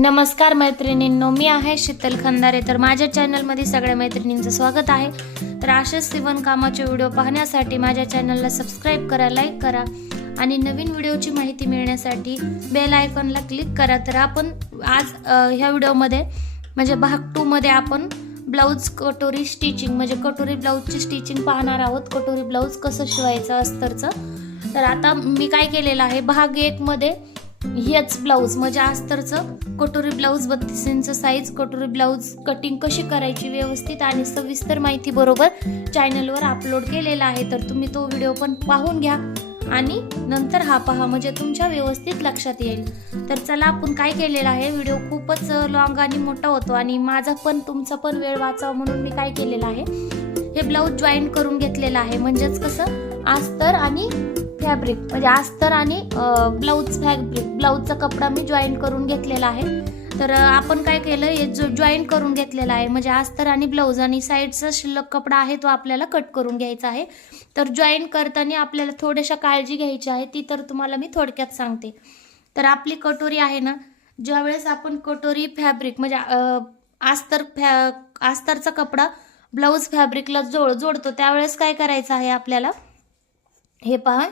नमस्कार मैत्रिणींनो, मी आहे शीतल खंदारे. तर माझ्या चॅनलमध्ये सगळ्या मैत्रिणींचं स्वागत आहे. तर असेच शिवणकामाचे व्हिडिओ पाहण्यासाठी माझ्या चॅनलला सबस्क्राईब करा, लाईक करा आणि नवीन व्हिडिओची माहिती मिळण्यासाठी बेल आयकॉनला क्लिक करा. तर आपण आज ह्या व्हिडिओमध्ये म्हणजे भाग 2 मध्ये आपण ब्लाऊज कटोरी स्टिचिंग म्हणजे कटोरी ब्लाऊजची स्टिचिंग पाहणार आहोत. कटोरी ब्लाऊज कसं शिवायचं अस्तरचं. तर आता मी काय केलेलं आहे, भाग 1 मध्ये हेच ब्लाऊज म्हणजे अस्तरचं कटोरी ब्लाऊज 32 इंच साईज कटोरी ब्लाऊज कटिंग कशी करायची व्यवस्थित आणि सविस्तर माहिती बरोबर चॅनलवर अपलोड केलेला आहे. तर तुम्ही तो व्हिडिओ पण पाहून घ्या आणि नंतर हा पहा, म्हणजे तुमच्या व्यवस्थित लक्षात येईल. तर चला, आपण काय केलेलं आहे, व्हिडिओ खूपच लॉंग आणि मोठा होतो आणि माझा पण तुमचा पण वेळ वाचावा म्हणून मी काय केलेलं आहे, हे ब्लाऊज जॉईन करून घेतलेलं आहे. म्हणजेच कसं अस्तर आणि फॅब्रिक म्हणजे अस्तर आणि ब्लाऊज फॅब्रिक ब्लाऊजचा कपडा मी जॉईन करून घेतलेला आहे. तर आपण काय केलं, हे जॉईन करून घेतलेला आहे म्हणजे अस्तर आणि ब्लाऊज आणि साईडचा शिल्लक कपडा आहे तो आपल्याला कट करून घ्यायचा आहे. तर जॉईन करताना आपल्याला थोड्याशा काळजी घ्यायची आहे, ती तर तुम्हाला मी थोडक्यात सांगते. तर आपली कटोरी आहे ना, ज्यावेळेस आपण कटोरी फॅब्रिक म्हणजे अस्तरचा कपडा ब्लाऊज फॅब्रिकला जोडतो त्यावेळेस काय करायचं आहे आपल्याला, हे पहा,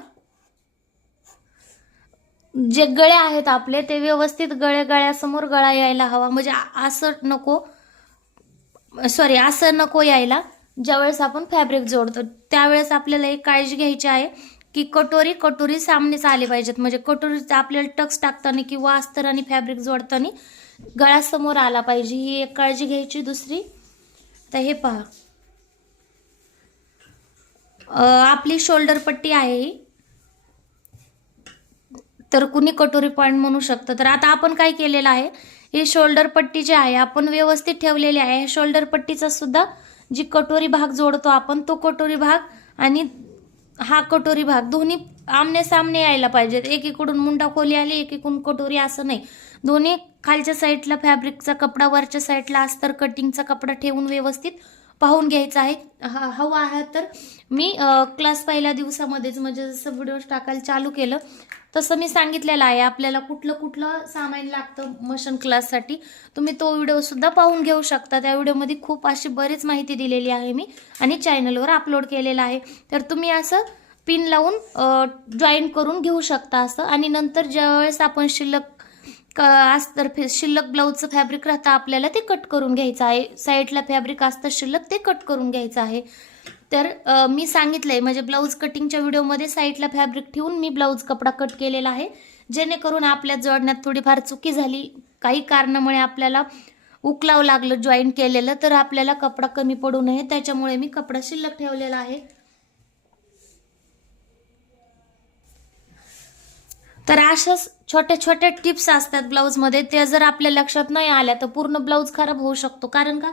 जे गळे आहेत आपले ते व्यवस्थित गळ्यासमोर गळा यायला हवा. म्हणजे असं नको यायला. ज्यावेळेस आपण फॅब्रिक जोडतो त्यावेळेस आपल्याला एक काळजी घ्यायची आहे की कटोरी सामनेच आले पाहिजेत. म्हणजे कटोरी आपल्याला टक्स टाकताना किंवा अस्तर आणि फॅब्रिक जोडताना गळ्यासमोर आला पाहिजे, ही एक काळजी घ्यायची. दुसरी तर हे पहा, आपली शोल्डर पट्टी आहे ही, तर कुणी कटोरी पॉइंट म्हणू शकतं. तर आता आपण काय केलेलं आहे, हे शोल्डर पट्टी जी आहे आपण व्यवस्थित ठेवलेली आहे. शोल्डर पट्टीचा सुद्धा जी कटोरी भाग जोडतो आपण, तो कटोरी भाग आणि हा कटोरी भाग दोन्ही आमने सामने यायला पाहिजेत. एकीकडून मुंडा खोली आली, एकीकडून कटोरी, असं नाही. दोन्ही खालच्या साईडला फॅब्रिकचा कपडा, वरच्या साईडला अस्तर कटिंगचा कपडा ठेवून व्यवस्थित पाहून घ्यायचा आहे. हवा आहे तर मी क्लास पहिल्या दिवसामध्येच म्हणजे जसं व्हिडिओ टाकायला चालू केलं तसं मी सांगितलेलं आहे आपल्याला कुठलं सामान लागतं मशीन क्लाससाठी. तुम्ही तो व्हिडिओ सुद्धा पाहून घेऊ शकता. त्या व्हिडिओमध्ये खूप अशी बरीच माहिती दिलेली आहे मी आणि चॅनलवर अपलोड केलेलं आहे. तर तुम्ही असं पिन लावून जॉईन करून घेऊ शकता असं. आणि नंतर ज्यावेळेस आपण शिल्लक ब्लाऊजचं फॅब्रिक राहतं आपल्याला ते कट करून घ्यायचं आहे. साईडला फॅब्रिक असतं शिल्लक, ते कट करून घ्यायचं आहे. तर मी सांगितलंय म्हणजे ब्लाऊज कटिंगच्या व्हिडिओमध्ये साईडला फॅब्रिक ठेवून मी ब्लाऊज कपडा कट केलेला आहे, जेणेकरून आपल्या जोडण्यात थोडीफार चुकी झाली, काही कारणामुळे आपल्याला उकलावं लागलं जॉईन केलेलं, तर आपल्याला कपडा कमी पडू नये त्याच्यामुळे मी कपडा शिल्लक ठेवलेला आहे. तर अशाच छोट्या छोट्या टिप्स असतात ब्लाऊजमध्ये, त्या जर आपल्या लक्षात नाही आल्या तर पूर्ण ब्लाऊज खराब होऊ शकतो. कारण का,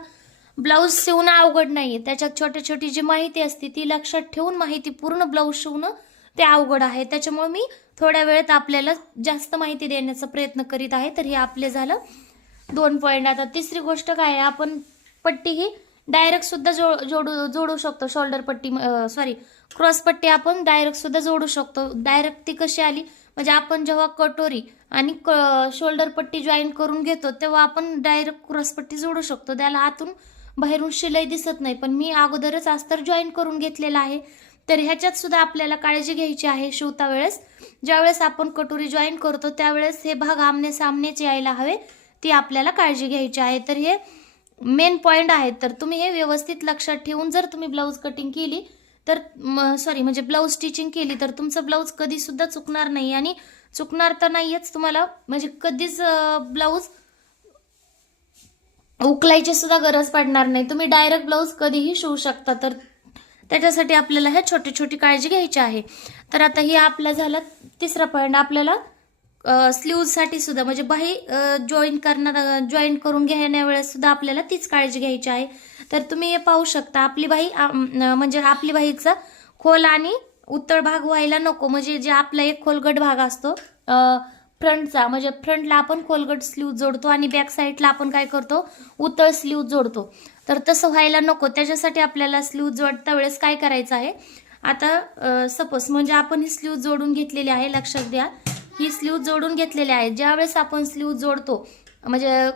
ब्लाऊज शिवणं अवघड नाहीये, त्याच्यात छोटी जी माहिती असते ती लक्षात ठेवून माहिती पूर्ण ब्लाऊज शिवणं ते अवघड आहे. त्याच्यामुळे मी थोड्या वेळेत आपल्याला जास्त माहिती देण्याचा प्रयत्न करीत आहे. तर हे आपले झालं 2 पॉईंट. आता तिसरी गोष्ट काय आहे, आपण पट्टी ही डायरेक्ट सुद्धा जोडू शकतो. शोल्डर पट्टी क्रॉस पट्टी आपण डायरेक्ट सुद्धा जोडू शकतो. डायरेक्ट ती कशी आली, म्हणजे आपण जेव्हा कटोरी आणि शोल्डर पट्टी जॉईन करून घेतो तेव्हा आपण डायरेक्ट क्रॉस पट्टी जोडू शकतो. त्याला आतून बाहेरून शिलाई दिसत नाही, पण मी अगोदरच अस्तर जॉईन करून घेतलेला आहे. तर ह्याच्यात सुद्धा आपल्याला काळजी घ्यायची आहे शिवता वेळेस. ज्यावेळेस आपण कटोरी जॉईन करतो त्यावेळेस हे भाग आमने सामनेच यायला हवे, ती आपल्याला काळजी घ्यायची आहे. तर हे मेन पॉईंट आहेत. तर तुम्ही हे व्यवस्थित लक्षात ठेवून जर तुम्ही ब्लाऊज कटिंग केली तर म्हणजे ब्लाऊज स्टिचिंग केली तर तुमचं ब्लाऊज कधी सुद्धा चुकणार नाही. आणि चुकणार तर नाहीच तुम्हाला, म्हणजे कधीच ब्लाऊज उकलायची सुद्धा गरज पडणार नाही. तुम्ही डायरेक्ट ब्लाऊज कधीही शिवू शकता. तर त्याच्यासाठी आपल्याला ह्या छोटी काळजी घ्यायची आहे. तर आता ही आपला झाला तिसरा पॉईंट. आपल्याला स्लीव्हसाठी सुद्धा म्हणजे बाही जॉईन करून घेण्या वेळेस सुद्धा आपल्याला तीच काळजी घ्यायची आहे. तर तुम्ही हे पाहू शकता, आपली बाही म्हणजे आपली बाहीचा खोल आणि उत्तळ भाग व्हायला नको. म्हणजे जे आपला एक खोलगट भाग असतो फ्रंटचा, म्हणजे फ्रंटला आपण खोलगट स्लीव जोडतो आणि बॅक साईडला आपण काय करतो, उत्तळ स्लीव जोडतो. तर तसं व्हायला नको. त्याच्यासाठी आपल्याला स्लीव जोडता वेळेस काय करायचं आहे, आता सपोज म्हणजे आपण ही स्लीव जोडून घेतलेली आहे, लक्षात द्या, ही स्लीव जोडून घेतलेली आहे. ज्यावेळेस आपण स्लीव जोडतो म्हणजे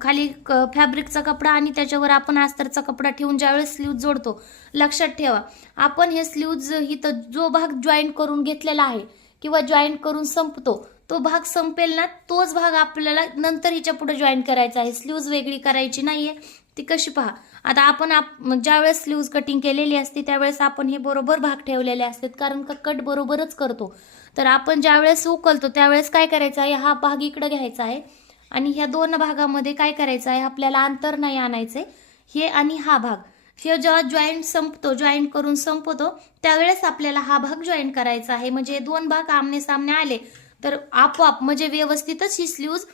खाली फॅब्रिकचा कपडा आणि त्याच्यावर आपण अस्तरचा कपडा ठेवून ज्यावेळेस स्लीव्ज जोडतो, लक्षात ठेवा आपण हे स्लीव्ज इथं जो भाग जॉईंट करून घेतलेला आहे किंवा जॉईंट करून संपतो, तो भाग संपेल ना, तोच भाग आपल्याला नंतर हिच्या पुढे जॉईंट करायचा आहे. स्लीव्ज वेगळी करायची नाहीये. ती कशी पहा, आता आपण ज्यावेळेस स्लीव्ज कटिंग केलेली असते त्यावेळेस आपण हे बरोबर भाग ठेवलेले असतात, कारण का कट बरोबरच करतो. तर आपण ज्यावेळेस उकलतो त्यावेळेस काय करायचं आहे, हा भाग इकडे घ्यायचा आहे आणि ह्या दोन भागामध्ये काय करायचं आहे, आपल्याला अंतर नाही आणायचंय. हे आणि हा भाग हे जेव्हा जॉईंट संपतो, जॉईंट करून संपतो त्यावेळेस आपल्याला हा भाग जॉईंट करायचा आहे. म्हणजे दोन भाग आमने सामने आले तर आपोआप म्हणजे व्यवस्थितच ही स्लीव्ज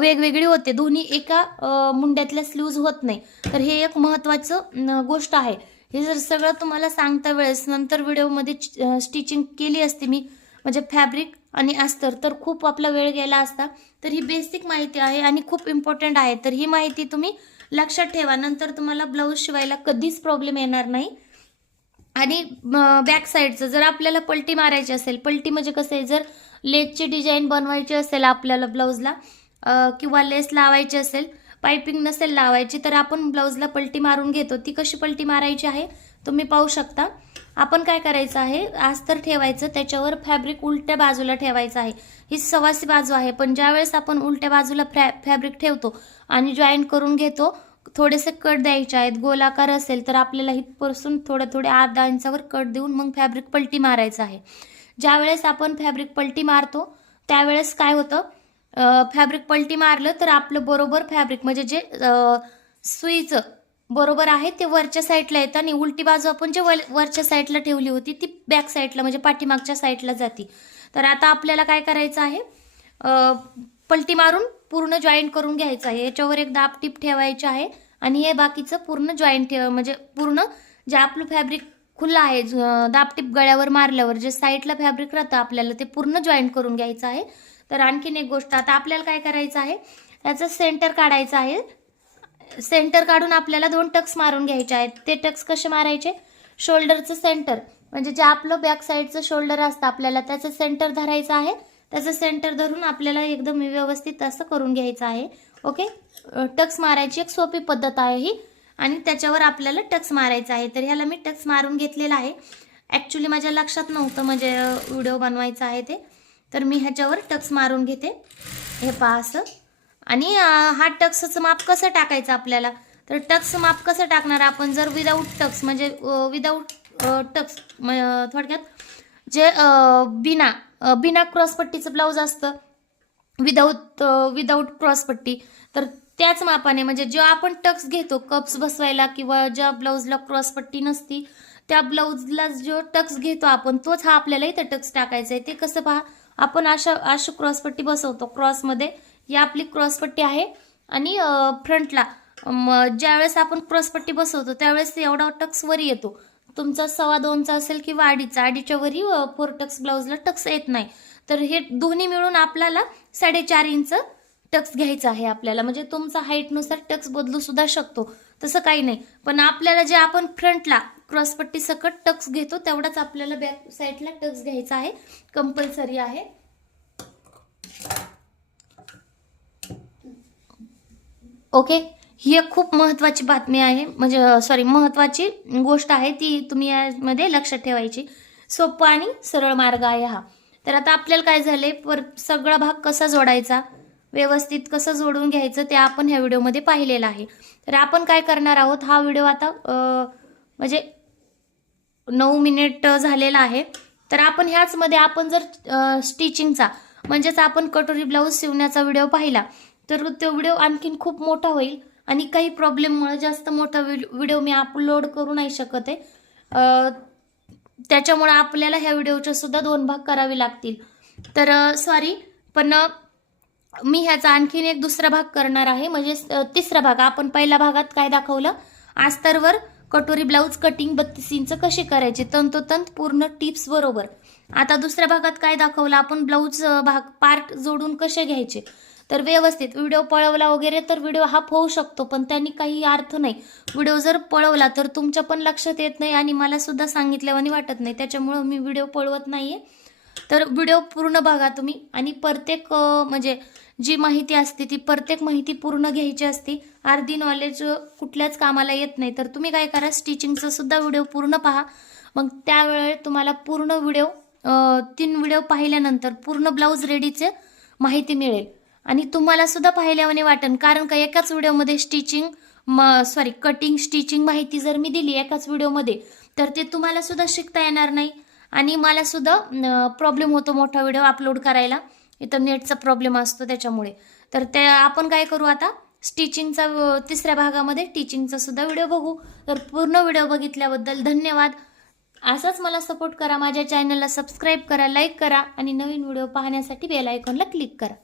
वेगवेगळी होते, दोन्ही एका मुंड्यातल्या स्लीव्ज होत नाही. तर हे एक महत्त्वाचं गोष्ट आहे. हे जर सगळं तुम्हाला सांगता वेळेस नंतर व्हिडिओमध्ये स्टिचिंग केली असते मी, म्हणजे फॅब्रिक आणि अस्तर, तर खूप आपला वेळ गेला असता. तर ही बेसिक माहिती आहे आणि खूप इम्पॉर्टंट आहे. तर ही माहिती तुम्ही लक्षात ठेवा, नंतर तुम्हाला ब्लाऊज शिवायला कधीच प्रॉब्लेम येणार नाही. आणि बॅक साईडचं जर आपल्याला पलटी मारायची असेल, पलटी म्हणजे कसं आहे, जर लेसची डिझाईन बनवायची असेल आपल्याला ब्लाऊजला किंवा लेस लावायची असेल, पायपिंग नसेल लावायची, तर आपण ब्लाऊजला पलटी मारून घेतो. ती कशी पलटी मारायची आहे तुम्ही पाहू शकता. आपण काय करायचं आहे, अस्तर ठेवायचं, त्याच्यावर फॅब्रिक उलट्या बाजूला ठेवायचं आहे. ही सवासी बाजू आहे, पण ज्यावेळेस आपण उलट्या बाजूला फॅब्रिक ठेवतो आणि जॉईंट करून घेतो, थोडेसे कट द्यायचे आहेत. गोलाकार असेल तर आपल्याला इथपासून थोडे अर्धा इंचावर कट देऊन मग फॅब्रिक पलटी मारायचं आहे. ज्यावेळेस आपण फॅब्रिक पलटी मारतो त्यावेळेस काय होतं, फॅब्रिक पलटी मारलं तर आपलं बरोबर फॅब्रिक म्हणजे जे सुईचं बरोबर आहे ते वरच्या साईडला येतं आणि उलटी बाजू आपण जे वरच्या साईडला ठेवली होती ती बॅक साईडला म्हणजे पाठीमागच्या साईडला जाते. तर आता आपल्याला काय करायचं आहे, पलटी मारून पूर्ण जॉईंट करून घ्यायचं आहे. याच्यावर एक दाबटीप ठेवायची आहे आणि हे बाकीचं पूर्ण जॉईंट म्हणजे पूर्ण जे आपलं फॅब्रिक खुलं आहे, दाबटीप गळ्यावर मारल्यावर जे साईडला फॅब्रिक राहतं आपल्याला ते पूर्ण जॉईंट करून घ्यायचं आहे. तर आणखीन एक गोष्ट, आता आपल्याला काय करायचं आहे, त्याचं सेंटर काढायचं आहे. सेंटर काढून आपल्याला 2 टक्स मारून घ्यायचे आहेत. ते टक्स कसे मारायचे, शोल्डरचं सेंटर म्हणजे जे आपलं बॅक साईडचं शोल्डर असतं आपल्याला त्याचं सेंटर धरायचं आहे. त्याचं सेंटर धरून आपल्याला एकदम व्यवस्थित असं करून घ्यायचं आहे. ओके, टक्स मारायची एक सोपी पद्धत आहे ही आणि त्याच्यावर आपल्याला टक्स मारायचा आहे. तर ह्याला मी टक्स मारून घेतलेला आहे. ॲक्च्युली माझ्या लक्षात नव्हतं म्हणजे व्हिडिओ बनवायचा आहे ते, तर मी ह्याच्यावर टक्स मारून घेते. हे पहा असं. आणि हा टक्सचं माप कसं टाकायचं आपल्याला, तर टक्स माप कसं टाकणार आपण, जर विदाऊट टक्स म्हणजे विदाऊट टक्स थोडक्यात जे बिना क्रॉसपट्टीचं ब्लाऊज असतं, विदाऊट क्रॉसपट्टी, तर त्याच मापाने म्हणजे जेव्हा आपण टक्स घेतो कप्स बसवायला किंवा ज्या ब्लाऊजला क्रॉसपट्टी नसती त्या ब्लाऊजला जो टक्स घेतो आपण तोच हा आपल्याला इथं टक्स टाकायचा आहे. ते कसं पहा, आपण अशा क्रॉसपट्टी बसवतो, क्रॉसमध्ये ही आपली क्रॉसपट्टी आहे आणि फ्रंटला ज्यावेळेस आपण क्रॉसपट्टी बसवतो त्यावेळेस एवढा टक्स वरी येतो. तुमचा 2.25चा असेल किंवा 2.5च्या वरी 4 टक्स ब्लाऊजला टक्स येत नाही. तर हे दोन्ही मिळून आपल्याला 4.5 इंच टक्स घ्यायचा आहे आपल्याला. म्हणजे तुमचा हाईटनुसार टक्स बदलू सुद्धा शकतो, तसं काही नाही. पण आपल्याला जे आपण फ्रंटला क्रॉसपट्टी सकट टक्स घेतो तेवढाच आपल्याला बॅक साईडला टक्स घ्यायचा आहे, कंपल्सरी आहे. ओके, ही एक खूप महत्त्वाची बातमी आहे, म्हणजे महत्त्वाची गोष्ट आहे, ती तुम्ही यामध्ये लक्षात ठेवायची. सोपा आणि सरळ मार्ग आहे हा. तर आता आपल्याला काय झाले, सगळा भाग कसा जोडायचा, व्यवस्थित कसं जोडून घ्यायचं ते आपण ह्या व्हिडिओमध्ये पाहिलेलं आहे. तर आपण काय करणार आहोत, हा व्हिडिओ आता म्हणजे 9 मिनिट झालेला आहे. तर आपण ह्याचमध्ये आपण जर स्टिचिंगचा म्हणजेच आपण कटोरी ब्लाऊज शिवण्याचा व्हिडिओ पाहिला तर तो व्हिडिओ आणखीन खूप मोठा होईल आणि काही प्रॉब्लेममुळे जास्त मोठा व्हिडिओ मी अपलोड करू नाही शकत आहे. त्याच्यामुळे आपल्याला ह्या व्हिडिओचे सुद्धा 2 भाग करावे लागतील. तर सॉरी, पण मी ह्याचा आणखीन एक दुसरा भाग करणार आहे, म्हणजे तिसरा भाग. आपण पहिल्या भागात काय दाखवलं, अस्तरवर कटोरी ब्लाऊज कटिंग 32 इंच कशी करायची तंतोतंत पूर्ण टिप्स बरोबर. आता दुसऱ्या भागात काय दाखवलं आपण, ब्लाऊज भाग पार्ट जोडून कसे घ्यायचे. तर व्यवस्थित व्हिडिओ पळवला वगैरे तर व्हिडिओ हाफ होऊ शकतो, पण त्यांनी काही अर्थ नाही. व्हिडिओ जर पळवला तर तुमच्या पण लक्षात येत नाही आणि मला सुद्धा सांगितल्यावानी वाटत नाही, त्याच्यामुळं मी व्हिडिओ पळवत नाहीये. तर व्हिडिओ पूर्ण बघा तुम्ही आणि प्रत्येक म्हणजे जी माहिती असते ती प्रत्येक माहिती पूर्ण घ्यायची असते. अर्धी नॉलेज कुठल्याच कामाला येत नाही. तर तुम्ही काय करा, स्टिचिंगचा सुद्धा व्हिडिओ पूर्ण पहा. मग त्यावेळी तुम्हाला पूर्ण व्हिडिओ 3 व्हिडिओ पाहिल्यानंतर पूर्ण ब्लाऊज रेडीचे माहिती मिळेल आणि तुम्हाला सुद्धा पाहिल्यावाने वाटेल. कारण का एकाच व्हिडिओमध्ये कटिंग स्टिचिंग माहिती जर मी दिली एकाच व्हिडिओमध्ये तर ते तुम्हाला सुद्धा शिकता येणार नाही आणि मला सुद्धा प्रॉब्लेम होतो मोठा व्हिडिओ अपलोड करायला. इथं नेटचा प्रॉब्लेम असतो त्याच्यामुळे. तर ते आपण काय करू आता, स्टिचिंगचा तिसऱ्या भागामध्ये टीचिंगचा सुद्धा व्हिडिओ बघू. तर पूर्ण व्हिडिओ बघितल्याबद्दल धन्यवाद. असाच मला सपोर्ट करा. माझ्या चॅनलला सबस्क्राईब करा, लाईक करा आणि नवीन व्हिडिओ पाहण्यासाठी बेल आयकॉनला क्लिक करा.